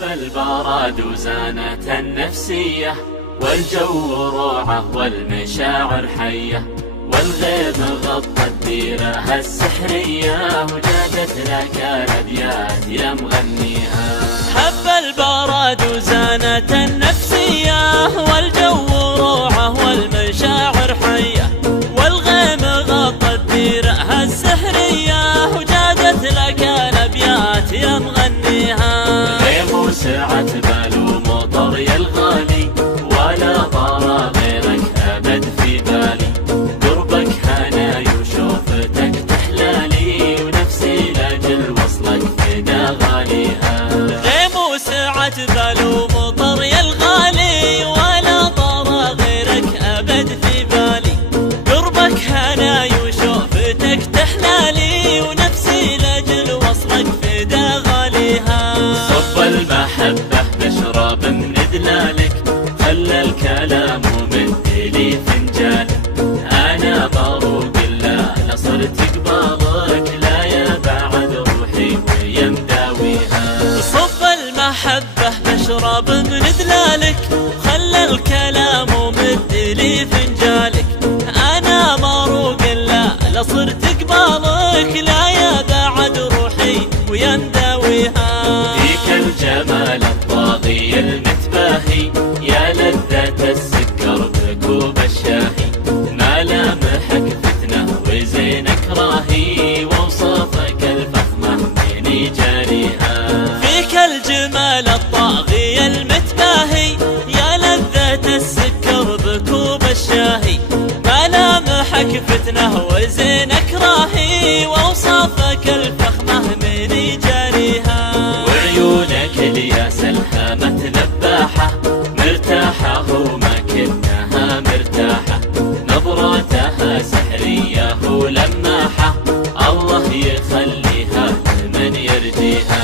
هب البراد وزانة النفسية، والجو روعة والمشاعر حية، والغيم غطى الديرة السحرية، وجادت لك الأبيات يا مغنيها. هب البراد وزانة النفسية، والجو روعة والمشاعر حية، والغيم غطى الديرة السحرية، وجادت لك الأبيات يا مغنيها. غيم وسعة بال ومطر يا الغالي، ولا طار غيرك أبد في بالي، قربك هناي وشوفتك تحلالي، ونفسي لاجل وصلك فدا غاليها. غيم وسعة بال ومطر يا الغالي، ولا طار غيرك أبد في بالي، قربك هناي وشوفتك تحلالي، ونفسي لاجل وصلك فدا غاليها. صب المحبة بشرب من دلالك، خلى الكلام ومدلي فنجال، أنا بروق لا صرت قبالك، لا يا بعد روحي ويا مداويها. صب المحبة بشرب من دلالك، خلى الكلام ومدلي فنجالك، أنا مروق لا صرت قبالك، لا يا بعد روحي ويا مداويها. فيك الجمال الطاغي المتباهي، يا لذة السكر بكوب الشاهي، ملامحك فتنة وزينك راهي، ووصافك الفخمة من جاريها. فيك الجمال الطاغي المتباهي، يا لذة السكر بكوب الشاهي، ملامحك فتنة وزينك راهي، ووصافك الفخمة من جاريها. وعيونك الياس الهامة ذباحة، مرتاحة وما كنها مرتاحة، نظراتها سحرية ولماحة، الله يخليها لمن يرجيها.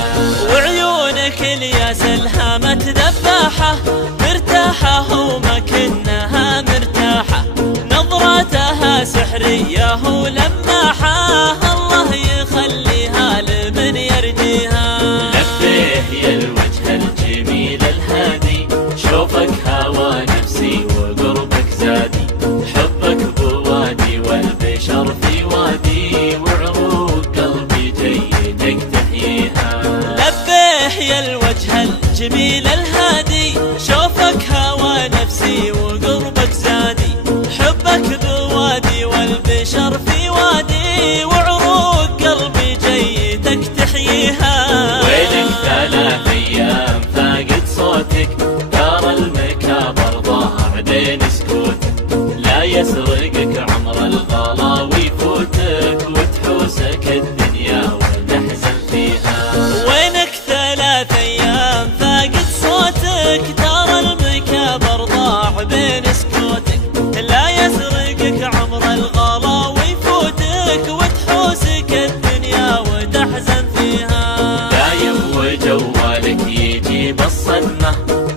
وعيونك الياس الهامة ذباحة، مرتاحة وما كنها مرتاحة، نظراتها سحرية ولماحة، الله يخليها لمن يرجيها. لبيه يا الوجه الجميل الهادي، شوفك هوى نفسي وقربك زادي، حبك بوادي والبشر في وادي، وعروق قلبي جيدك تحييها. لبيه يا الوجه الجميل الهادي، شوفك هوى نفسي وقربك زادي، حبك بوادي والبشر في وادي، وعروق قلبي جيدك تحييها. وينك 3 أيام فاقد صوتك، دار المكابر ضاع بين سكوتك، لا يسرقك عمر الغلا ويفوتك، وتحوسك الدنيا وتحزن فيها. وينك 3 أيام فاقد صوتك، دار المكابر ضاع بين سكوتك، لا يسرقك عمر الغلا ويفوتك، وتحوسك الدنيا وتحزن فيها. دايم وجوالك يجيب الصدمة،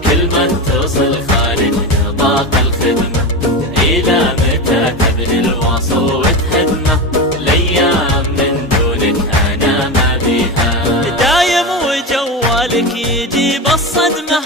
كل ما اتصل خارج نطاق الخدمة، إلى متى تبني الواصل وتهدمه، الأيام من دونك أنا ما بيها. دايم وجوالك يجيب الصدمة،